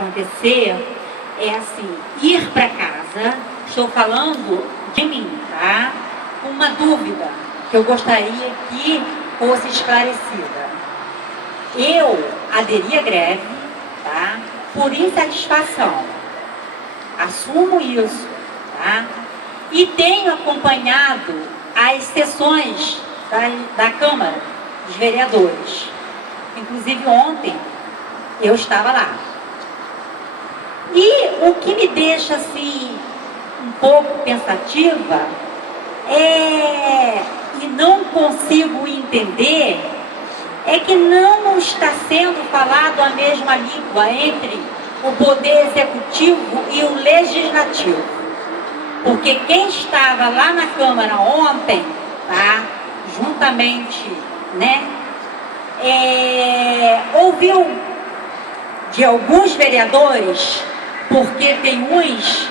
acontecer é assim, ir para casa, estou falando de mim, tá? Uma dúvida que eu gostaria que fosse esclarecida. Eu aderi à greve, tá? Por insatisfação. Assumo isso, tá? E tenho acompanhado as sessões da Câmara dos Vereadores. Inclusive ontem eu estava lá. E o que me deixa assim um pouco pensativa e não consigo entender é que não está sendo falado a mesma língua entre o poder executivo e o legislativo. Porque quem estava lá na Câmara ontem, tá, juntamente, né, ouviu de alguns vereadores, porque tem uns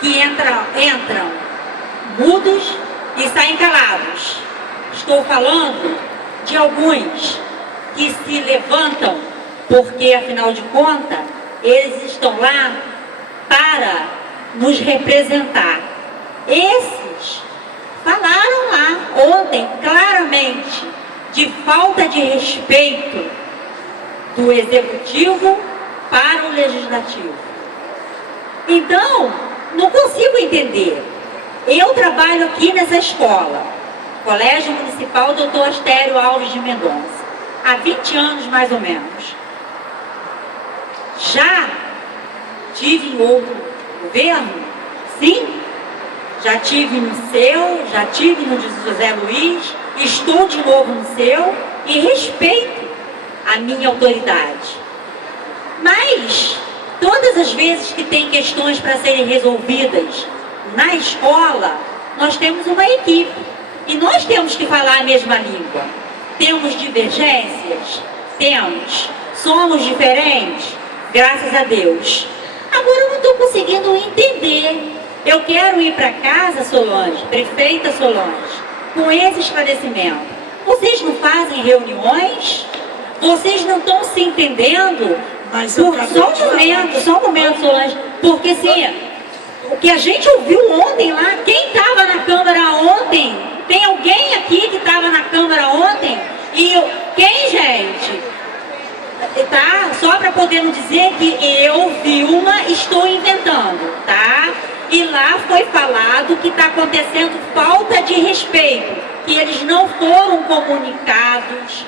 que entram mudos e saem calados. Estou falando de alguns que se levantam, porque afinal de contas, eles estão lá para nos representar. Esses falaram lá ontem claramente de falta de respeito do executivo para o legislativo. Então, não consigo entender. Eu trabalho aqui nessa escola, Colégio Municipal Dr. Astério Alves de Mendonça, há 20 anos mais ou menos. Já tive em outro governo, sim, já tive no seu, já tive no de José Luiz, estou de novo no seu e respeito a minha autoridade. Mas todas as vezes que tem questões para serem resolvidas na escola, nós temos uma equipe e nós temos que falar a mesma língua. Temos divergências? Temos. Somos diferentes? Graças a Deus. Agora eu não estou conseguindo entender. Eu quero ir para casa, Solange, prefeita Solange, com esse esclarecimento. Vocês não fazem reuniões? Vocês não estão se entendendo? Só um momento, Solange. Porque assim, o que a gente ouviu ontem lá, quem estava na Câmara ontem? Tem alguém aqui que estava na Câmara ontem? Quem, gente? Tá? Só para poder não dizer que eu, Vilma, estou inventando, tá? E lá foi falado que está acontecendo falta de respeito, que eles não foram comunicados,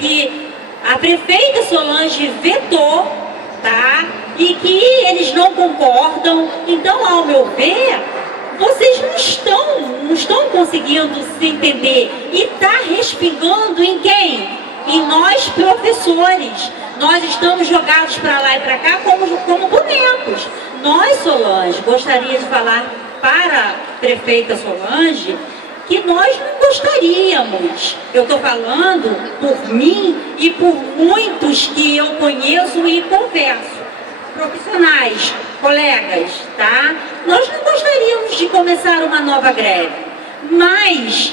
que a prefeita Solange vetou, tá? E que eles não concordam. Então, ao meu ver, vocês não estão conseguindo se entender. E está respingando em quem? Em nós, professores. Nós estamos jogados para lá e para cá como bonecos. Nós, Solange, gostaria de falar para a prefeita Solange que nós não gostaríamos. Eu estou falando por mim e por muitos que eu conheço e converso. Profissionais, colegas, tá? Nós não gostaríamos de começar uma nova greve. Mas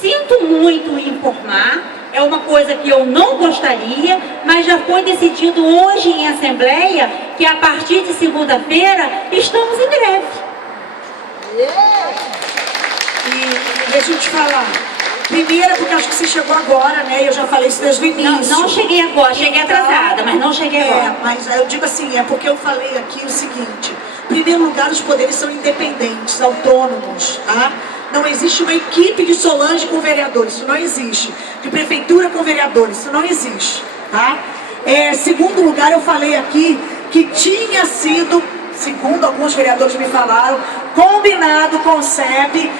sinto muito em informar, é uma coisa que eu não gostaria, mas já foi decidido hoje em assembleia que a partir de segunda-feira estamos em greve. E deixa eu te falar. Primeiro, porque acho que você chegou agora, né? Eu já falei isso desde o início. Não cheguei agora, cheguei atrasada, mas não cheguei agora. Mas eu digo assim, é porque eu falei aqui o seguinte. Em primeiro lugar, os poderes são independentes, autônomos, tá? Não existe uma equipe de Solange com vereadores, isso não existe. De prefeitura com vereadores, isso não existe, tá? Segundo lugar, eu falei aqui que tinha sido, segundo alguns vereadores me falaram, combinado com o CEP,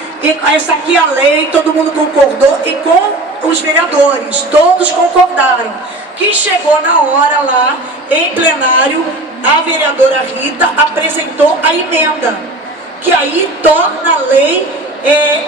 essa aqui é a lei, todo mundo concordou, e com os vereadores, todos concordaram. Que chegou na hora lá, em plenário, a vereadora Rita apresentou a emenda, que aí torna a lei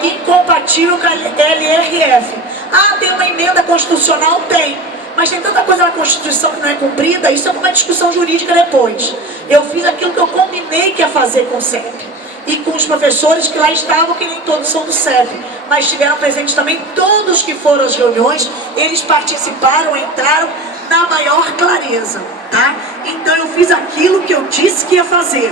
incompatível com a LRF. Ah, tem uma emenda constitucional? Tem. Mas tem tanta coisa na Constituição que não é cumprida, isso é uma discussão jurídica depois. Eu fiz aquilo que eu combinei que ia fazer com o CEP. E com os professores que lá estavam, que nem todos são do CEP. Mas estiveram presentes também todos que foram às reuniões, eles participaram, entraram na maior clareza. tá? Então eu fiz aquilo que eu disse que ia fazer.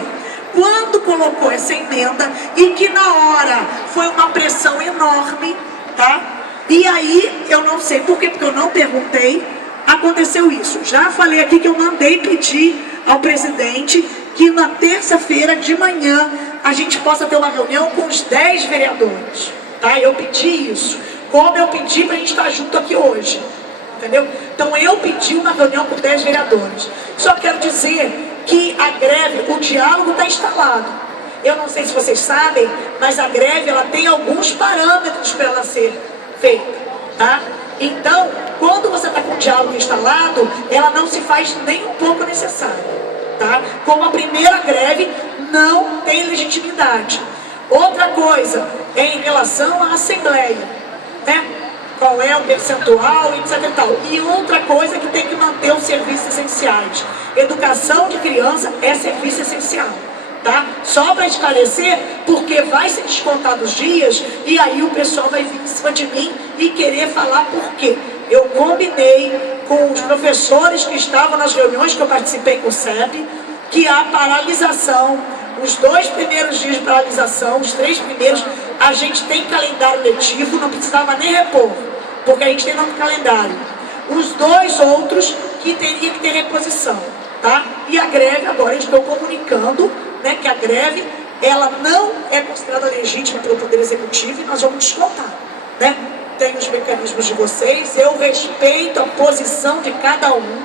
Quando colocou essa emenda, e que na hora foi uma pressão enorme, tá? E aí, eu não sei por quê, porque eu não perguntei, aconteceu isso. Já falei aqui que eu mandei pedir ao presidente que na terça-feira de manhã a gente possa ter uma reunião com os 10 vereadores, tá? Eu pedi isso, como eu pedi para a gente estar junto aqui hoje, entendeu? Então eu pedi uma reunião com 10 vereadores. Só quero dizer que a greve, o diálogo está instalado. Eu não sei se vocês sabem, mas a greve ela tem alguns parâmetros para ela ser feita, tá? Então, quando você está com o diálogo instalado, ela não se faz nem um pouco necessária, tá? Como a primeira greve não tem legitimidade. Outra coisa é em relação à Assembleia, né? Qual é o percentual, etc e tal. E outra coisa é que tem que manter os serviços essenciais. Educação de criança é serviço essencial, tá? Só para esclarecer, porque vai ser descontado os dias e aí o pessoal vai vir em cima de mim e querer falar por quê. Eu combinei com os professores que estavam nas reuniões que eu participei com o CEP, que a paralisação, os 2 primeiros dias de paralisação, os 3 primeiros, a gente tem calendário letivo, não precisava nem repor, porque a gente tem no calendário. Os 2 outros que teria que ter reposição, tá? E a greve, agora eu estou comunicando, né, que a greve, ela não é considerada legítima pelo Poder Executivo e nós vamos descontar, né? Tem os mecanismos de vocês, eu respeito a posição de cada um,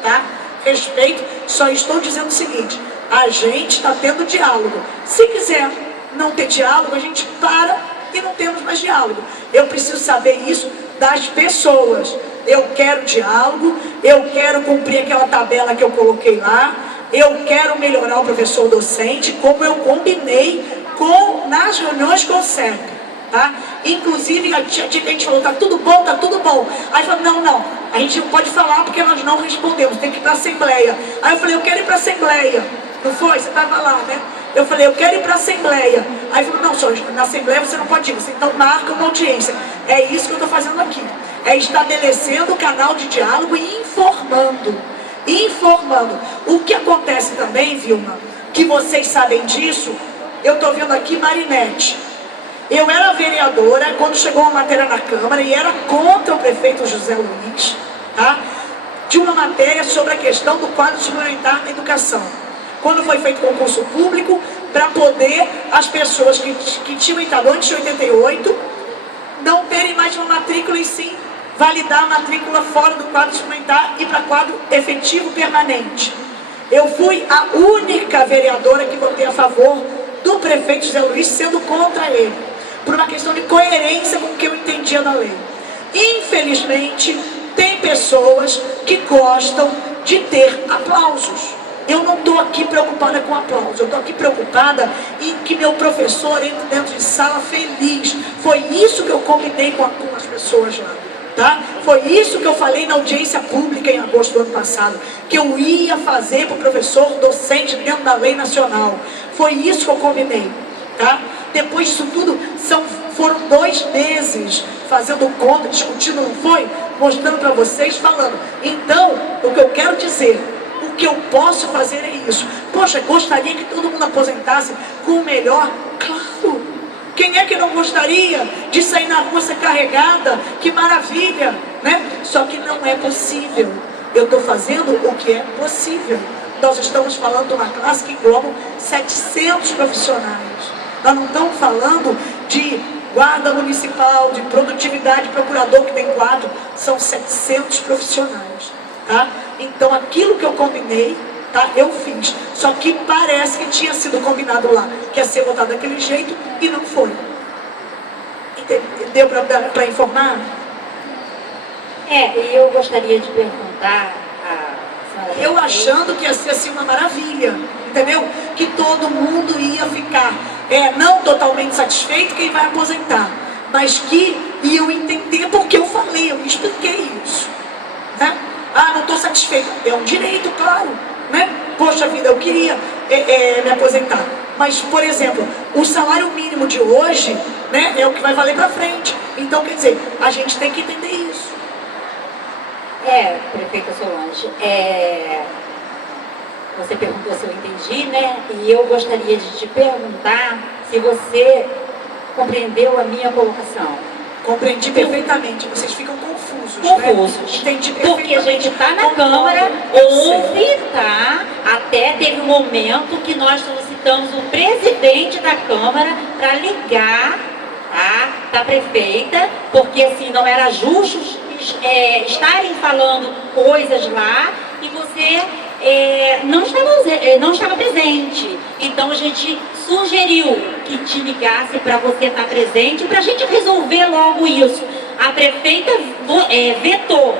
tá? Respeito, só estou dizendo o seguinte, a gente está tendo diálogo. Se quiser não ter diálogo, a gente para e não temos mais diálogo. Eu preciso saber isso das pessoas. Eu quero diálogo, eu quero cumprir aquela tabela que eu coloquei lá, eu quero melhorar o professor docente, como eu combinei nas reuniões com o CEP, tá? Inclusive, a gente falou, tá tudo bom, tá tudo bom. Aí falou, não, a gente não pode falar porque nós não respondemos, tem que ir para a Assembleia. Aí eu falei, eu quero ir para a Assembleia. Não foi? Você estava lá, né? Eu falei, eu quero ir para a Assembleia. Aí falou, não, senhor, na Assembleia você não pode ir, você então marca uma audiência. É isso que eu estou fazendo aqui. É estabelecendo o canal de diálogo e informando. O que acontece também, Vilma, que vocês sabem disso, eu estou vendo aqui Marinete. Eu era vereadora quando chegou uma matéria na Câmara e era contra o prefeito José Luiz, tá? De uma matéria sobre a questão do quadro suplementar na educação. Quando foi feito concurso público, para poder as pessoas que tinham entrado antes de 88 não terem mais uma matrícula e sim validar a matrícula fora do quadro suplementar e para quadro efetivo permanente. Eu fui a única vereadora que votei a favor do prefeito José Luiz, sendo contra ele, por uma questão de coerência com o que eu entendia da lei. Infelizmente, tem pessoas que gostam de ter aplausos. Eu não estou aqui preocupada com aplauso, eu estou aqui preocupada em que meu professor entre dentro de sala feliz. Foi isso que eu combinei com as pessoas lá, tá? Foi isso que eu falei na audiência pública em agosto do ano passado, que eu ia fazer para o professor docente dentro da lei nacional. Foi isso que eu combinei, tá? Depois disso tudo, foram 2 meses fazendo conta, discutindo, não foi? Mostrando para vocês, falando. Então, o que eu quero dizer, o que eu posso fazer é isso. Poxa, gostaria que todo mundo aposentasse com o melhor? Claro! Quem é que não gostaria de sair na rua ser carregada? Que maravilha, né? Só que não é possível. Eu estou fazendo o que é possível. Nós estamos falando de uma classe que engloba 700 profissionais. Nós não estamos falando de guarda municipal, de produtividade, procurador que tem 4. São 700 profissionais, tá? Então aquilo que eu combinei, tá, eu fiz. Só que parece que tinha sido combinado lá, que ia ser votado daquele jeito e não foi. Deu para informar? E eu gostaria de perguntar eu achando que ia ser assim uma maravilha, entendeu? Que todo mundo ia ficar não totalmente satisfeito quem vai aposentar, mas que iam entender porque eu falei, eu expliquei isso, né? Ah, não estou satisfeito. É um direito, claro, né? Poxa vida, eu queria me aposentar. Mas, por exemplo, o salário mínimo de hoje, né, é o que vai valer para frente. Então, quer dizer, a gente tem que entender isso. Prefeita Solange, Você perguntou se eu entendi, né? E eu gostaria de te perguntar se você compreendeu a minha colocação. Compreendi perfeitamente. Vocês ficam confusos, Confusos. né? Entendi Porque a gente está na Concordo, Câmara, eu ouve, sei. tá? Até teve um momento que nós solicitamos o presidente da Câmara para ligar, tá? Da prefeita, porque assim não era justo estarem falando coisas lá e você não estava presente. Então a gente sugeriu que te ligasse para você estar presente, para a gente resolver logo isso. A prefeita vetou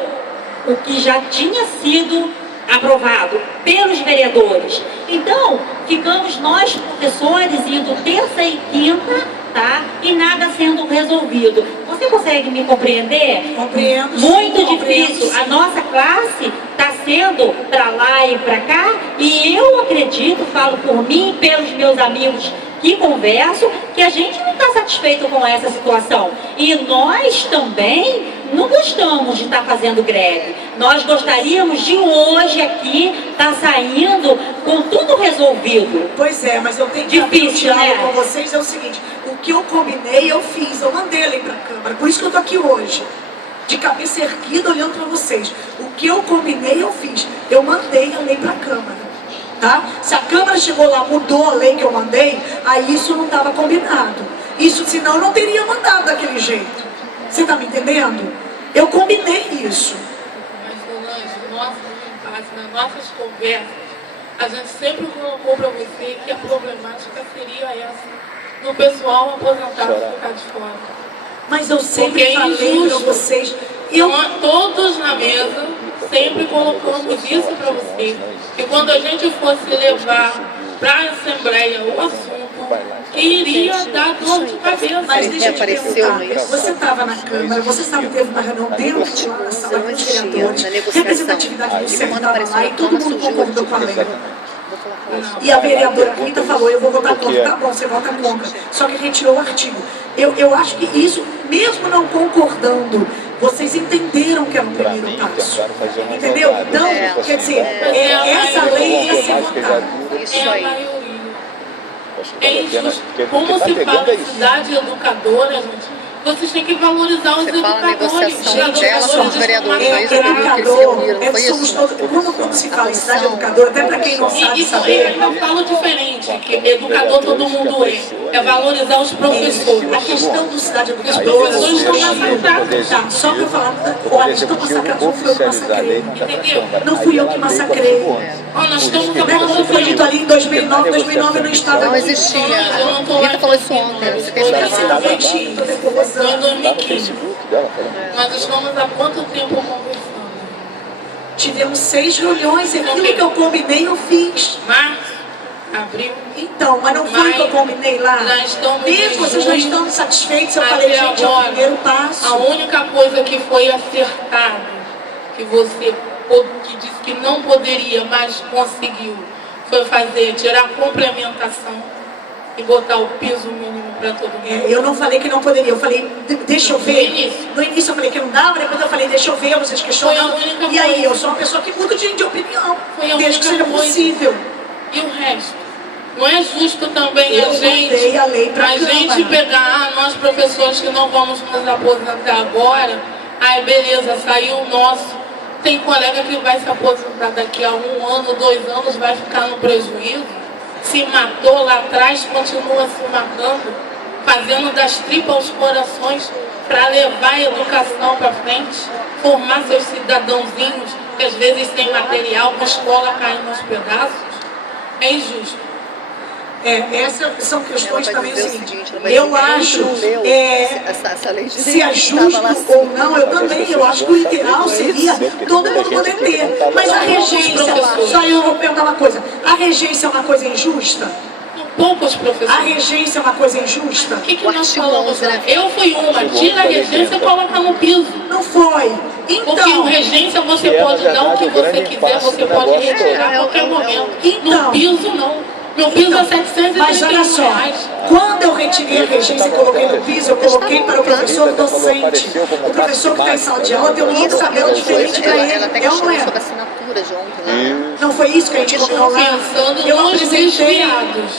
o que já tinha sido aprovado pelos vereadores. Então, ficamos nós, professores, indo terça e quinta, tá? E nada sendo resolvido. Você consegue me compreender? Compreendo. Muito compreendo, difícil. sim. A nossa classe está sendo para lá e para cá, e eu acredito, falo por mim e pelos meus amigos que converso, que a gente não está satisfeito com essa situação. E nós também não gostamos de estar fazendo greve. Nós gostaríamos de hoje aqui estar saindo com tudo resolvido. Pois é, mas eu tenho que Difícil, abrir o diálogo né? com vocês, é o seguinte, o que eu combinei, eu fiz, eu mandei a lei para a Câmara, por isso que eu estou aqui hoje, de cabeça erguida, olhando para vocês. O que eu combinei, eu fiz, eu mandei a lei para a Câmara, tá? Se a Câmara chegou lá, mudou a lei que eu mandei, aí isso não estava combinado. Isso, senão, eu não teria mandado daquele jeito. Você está me entendendo? Eu combinei isso. Mas, Solange, nas nossas conversas, a gente sempre colocou para você que a problemática seria essa, do pessoal aposentado ficar de fora. Mas eu sempre Porque é falei para injusto. vocês, Nós, todos na mesa, sempre colocamos isso para você, que quando a gente fosse levar para a Assembleia o assunto, que iria dar dor de cabeça. Mas deixa eu te apareceu perguntar, nisso. você estava na Câmara, você sabe que teve uma reunião dentro de lá na sala com os vereadores, na negociação. representatividade do Ele Centro manda estava aparecer lá e no todo toma, mundo surgiu concordou aqui. com a lei. Vou falar com E a vereadora Rita falou, eu vou votar contra. Tá bom, você vota contra. Só que retirou o artigo. Eu acho que isso, mesmo não concordando, vocês entenderam que era um primeiro passo. Entendeu? Então, quer dizer, essa lei ia ser votada. Isso É a aí. maioria. É injusto. Como se fala em cidade educadora, gente, vocês têm que valorizar os Você fala a educadores. negociação Os dela com os educadores vereadores, estão foi isso que eles se Educador, reuniram, não foi somos isso? todos, quando se fala em cidade educadora, até para quem não sabe E isso eu saber, ainda falo diferente, que educador todo mundo é valorizar os a professores. questão do cidade Os educadora, professores estão massacrados. tá, só que eu falar, olha, estão massacrados, não fui eu que massacrei. Entendeu? Não fui eu que massacrei. Ó, nós estamos Como foi dito ali em 2009, 2009 eu não estava Não aqui. existia. Eu não tô lá Rita falou isso ontem, você tem que gravar. Gente, tô depois. Foi em 2015. Nós estamos há quanto tempo conversando? Tivemos 6 reuniões, e aquilo que eu combinei eu fiz. Março, abril, Então, mas não foi o que eu combinei lá. Já estamos Mesmo em vocês não junho. estando satisfeitos, eu Até falei, gente, é o agora, primeiro a passo. única coisa que foi acertada, que você que disse que não poderia, mas conseguiu, foi tirar a complementação e botar o piso mínimo para todo mundo. Eu não falei que não poderia, eu falei, deixa eu ver. No início. No início eu falei que não dava, depois eu falei, deixa eu ver, vocês questionando. Foi a única E aí, coisa. eu sou uma pessoa que muda de opinião, Foi a desde que única seja coisa. possível. E o resto? Não é justo também Eu a gente, mandei a lei pra gente Câmara. pegar, nós professores que não vamos nos aposentar agora, aí beleza, saiu o nosso. Tem colega que vai se aposentar daqui a 1 ano, 2 anos, vai ficar no prejuízo. Se matou lá atrás, continua se matando, fazendo das tripas os corações para levar a educação para frente, formar seus cidadãozinhos, que às vezes tem material, com a escola caindo aos pedaços. É injusto. Essas são questões Ela vai também o dizer o seguinte, seguinte, ela vai eu dizer que acho, não leu essa lei de se é direito, estava lá justo ou não, eu também, eu acho que o ideal seria todo mundo poder ter, mas a regência, só eu vou perguntar uma coisa, a regência é uma coisa injusta? Poucos A professores. regência é uma coisa injusta? O que O nós artigo falamos 11, lá? né? Eu fui uma, tira a regência e coloca no piso. Não foi. Porque o Então, regência você pode dar o que você quiser, você pode retirar a qualquer momento. Então. No piso não. No piso é 731 mas olha só, reais. quando eu retirei a regência e coloquei no piso, eu coloquei para o professor docente. O professor que está em sala de aula tem um outro tabela diferente para ele. Ela até É ou não questionou é? sobre assinatura. lembra de ontem, né? Não foi isso que a gente combinou lá? Pensando Eu nos apresentei. desviados.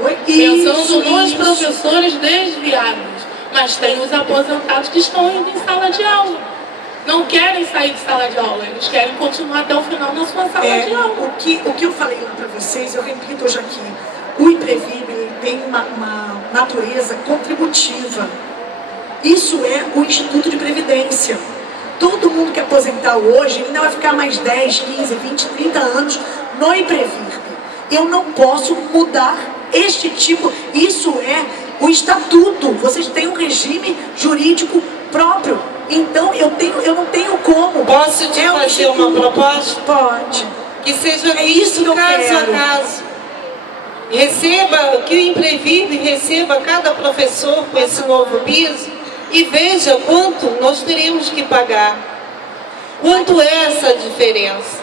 Oi? Pensando nos Isso. professores desviados. Mas tem os aposentados que estão indo em sala de aula. Não querem sair de sala de aula, eles querem continuar até o final na sua sala de aula. O que eu falei lá para vocês, eu repito hoje aqui. O IPREVIB tem uma natureza contributiva. Isso é o Instituto de Previdência. Todo mundo que aposentar hoje ainda vai ficar mais 10, 15, 20, 30 anos no IPREVIB. Eu não posso mudar este tipo. Isso é o estatuto. Vocês têm um regime jurídico próprio. Então eu não tenho como. Posso te um fazer uma instituto. proposta? Pode. Que seja É isso visto que eu caso quero. a caso. Que o IPREVIB receba cada professor com esse novo piso e veja quanto nós teremos que pagar. Quanto é essa diferença?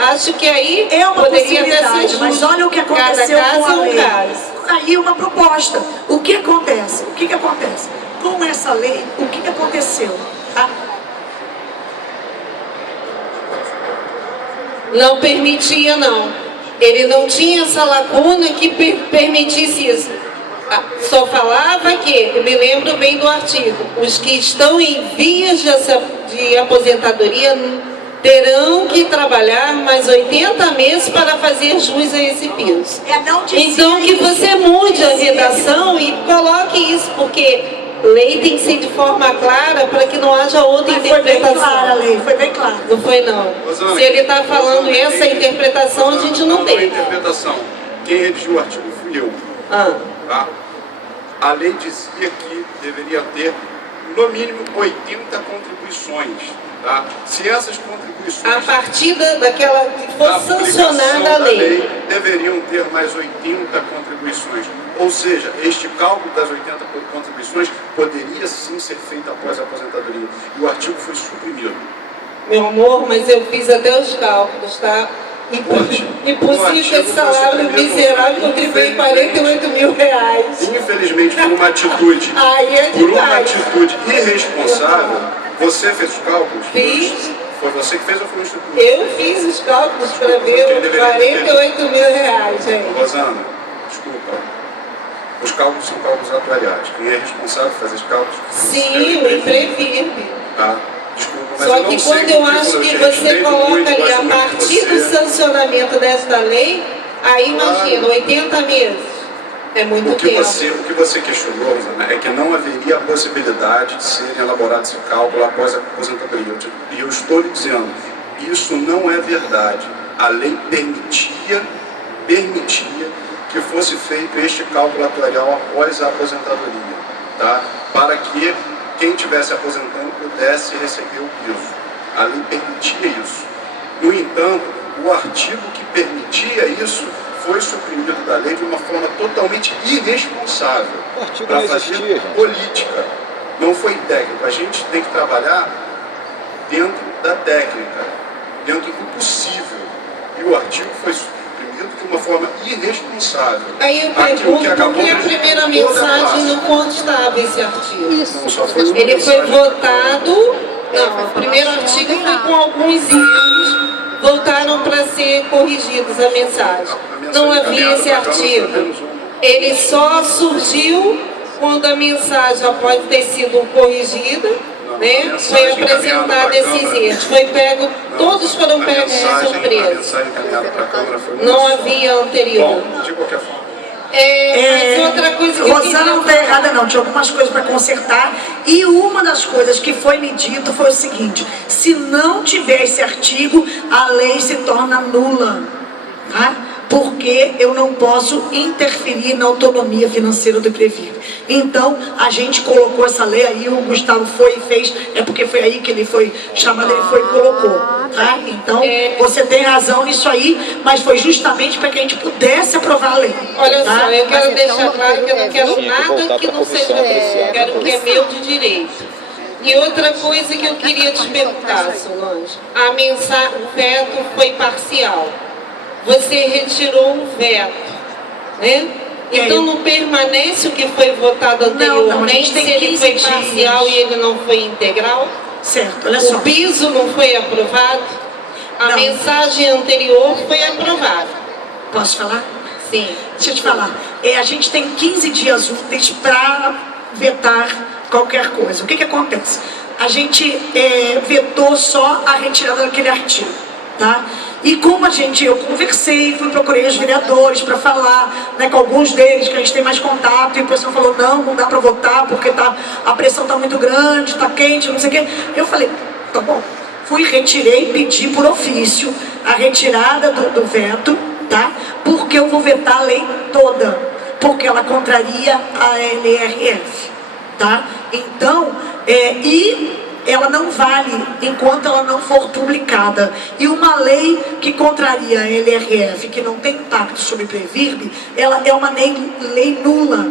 Acho que aí É uma poderia até ser possibilidade, justo. mas olha o que aconteceu Cada caso com a é um lei. caso. Aí uma proposta. O que acontece? O que acontece? Com essa lei, o que aconteceu? Tá? Não permitia, não. Ele não tinha essa lacuna que permitisse isso. Só falava que, eu me lembro bem do artigo, os que estão em vias de aposentadoria terão que trabalhar mais 80 meses para fazer jus a esse piso. Não dizia Então que isso. você mude a redação e coloque isso, porque lei tem que ser de forma clara para que não haja outra Mas foi bem interpretação. clara a lei, foi bem clara. Não foi não. Se ele está falando essa interpretação, a gente não tem. Interpretação. Quem redigiu o artigo fui eu. Tá? A lei dizia que deveria ter no mínimo 80 contribuições. Tá? Se essas contribuições A partir daquela que da for aplicação sancionada a da lei. deveriam ter mais 80 contribuições. Ou seja, este cálculo das 80 contribuições poderia sim ser feito após a aposentadoria. E o artigo foi suprimido. Meu amor, mas eu fiz até os cálculos, tá? E por causa desse salário miserável, eu contribuí 48 mil reais. Infelizmente, por uma atitude, Aí é por uma demais. atitude irresponsável, você fez os cálculos? Fiz. Foi você que fez ou foi o Instituto? Eu fiz os cálculos para ver 48 mil reais, gente. Rosana, desculpa. Os cálculos são cálculos atuariais. Quem é responsável por fazer os cálculos? Sim, o IPREVIB. Tá? Desculpa, mas Só eu não que sei quando eu motivo, acho que te você respeito coloca muito, ali gosto a muito de partir do você. sancionamento desta lei, aí imagina, 80 meses. É muito O que tempo. você questionou, Rosana, é que não haveria a possibilidade de serem elaborados esse cálculo após a aposentadoria. E eu estou lhe dizendo, isso não é verdade. A lei permitia que fosse feito este cálculo atuarial após a aposentadoria, tá? Para que quem estivesse aposentando pudesse receber o piso. A lei permitia isso. No entanto, o artigo que permitia isso foi suprimido da lei de uma forma totalmente irresponsável para fazer política. Não foi técnico. A gente tem que trabalhar dentro da técnica, dentro do possível. E o artigo foi suprimido de uma forma irresponsável. Aí eu Aquilo que pergunto acabou por que a com primeira toda a mensagem classe. não constava esse artigo. Não, só foi uma Ele foi mensagem. votado, não, o primeiro artigo foi com alguns erros, voltaram para ser corrigidos a mensagem. Não havia esse artigo. Ele só surgiu quando a mensagem, após ter sido corrigida, né, foi apresentada esses erros. Foi pego, todos foram pegos de A surpresa. mensagem encaminhada para a Câmara foi uma Não só. havia anterior. Bom, de qualquer forma. Mas outra coisa que eu Rosana queria não está errada não, tinha algumas coisas para consertar. E uma das coisas que foi me dito foi o seguinte: se não tiver esse artigo, a lei se torna nula, tá? Porque eu não posso interferir na autonomia financeira do IPREVIB. Então, a gente colocou essa lei aí, o Gustavo foi e fez, é porque foi aí que ele foi chamado, ele foi e colocou, tá? Então, você tem razão nisso aí, mas foi justamente para que a gente pudesse aprovar a lei. Olha tá? só, eu quero deixar claro que eu não quero Tinha que nada voltar que pra não comissão seja apreciar, meu, eu quero o que é meu de direito. E outra coisa que eu queria te perguntar, Solange, o veto foi parcial. Você retirou o veto, né? Então não permanece o que foi votado Não, a anteriormente, gente tem se ele 15 foi dias. parcial e ele não foi integral? Certo, olha só. O piso não foi aprovado? A Não. mensagem anterior foi aprovada. Posso falar? Sim. Deixa eu te falar. A gente tem 15 dias úteis para vetar qualquer coisa. O que acontece? A gente vetou só a retirada daquele artigo, tá? E como eu conversei, procurei os vereadores para falar, né, com alguns deles, que a gente tem mais contato, e o pessoal falou, não dá para votar, porque a pressão está muito grande, está quente, não sei o quê. Eu falei, tá bom. Fui, retirei, pedi por ofício a retirada do veto, tá? Porque eu vou vetar a lei toda, porque ela contraria a LRF, tá? Então, e ela não vale enquanto ela não for publicada. E uma lei que contraria a LRF, que não tem impacto sobre Previrb, ela é uma lei nula,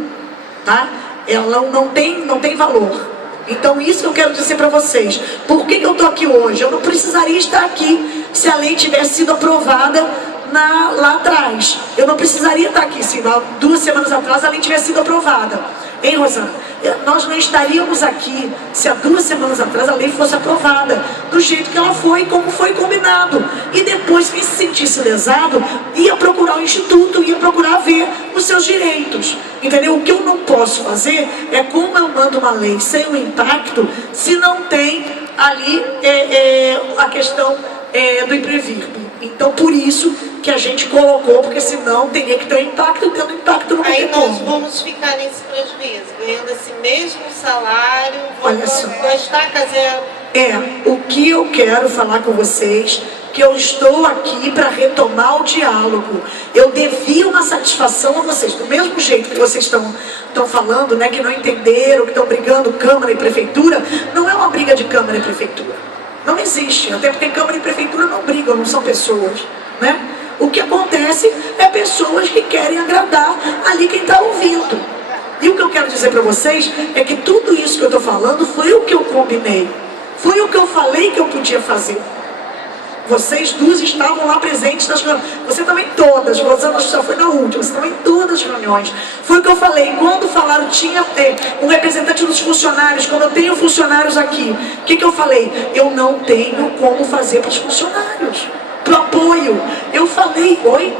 tá? Ela não tem valor. Então isso que eu quero dizer para vocês. Por que eu estou aqui hoje? Eu não precisaria estar aqui se a lei tivesse sido aprovada lá atrás. Eu não precisaria estar aqui se 2 semanas atrás a lei tivesse sido aprovada. Hein, Rosana? Nós não estaríamos aqui se há 2 semanas atrás a lei fosse aprovada do jeito que ela foi, como foi combinado. E depois, quem se sentisse lesado, ia procurar o Instituto, ia procurar ver os seus direitos. Entendeu? O que eu não posso fazer é, como eu mando uma lei sem o impacto, se não tem ali a questão do Imprevirb. Então, por isso que a gente colocou, porque senão teria que ter um impacto, tendo impacto no Aí nós como. vamos ficar nesse prejuízo, ganhando esse mesmo salário, Olha só. com a estaca zero. O que eu quero falar com vocês, que eu estou aqui para retomar o diálogo. Eu devia uma satisfação a vocês, do mesmo jeito que vocês estão falando, né, que não entenderam, que estão brigando Câmara e Prefeitura. Não é uma briga de Câmara e Prefeitura. Não existe, até porque Câmara e Prefeitura não brigam, não são pessoas, né? O que acontece é pessoas que querem agradar ali quem está ouvindo. E o que eu quero dizer para vocês é que tudo isso que eu estou falando foi o que eu combinei. Foi o que eu falei que eu podia fazer. Vocês duas estavam lá presentes nas reuniões. Você também todas, Rosana só foi na última, você também todas as reuniões. Foi o que eu falei, quando falaram tinha um representante dos funcionários, quando eu tenho funcionários aqui, o que eu falei? Eu não tenho como fazer para os funcionários, para o apoio. Eu falei, oi?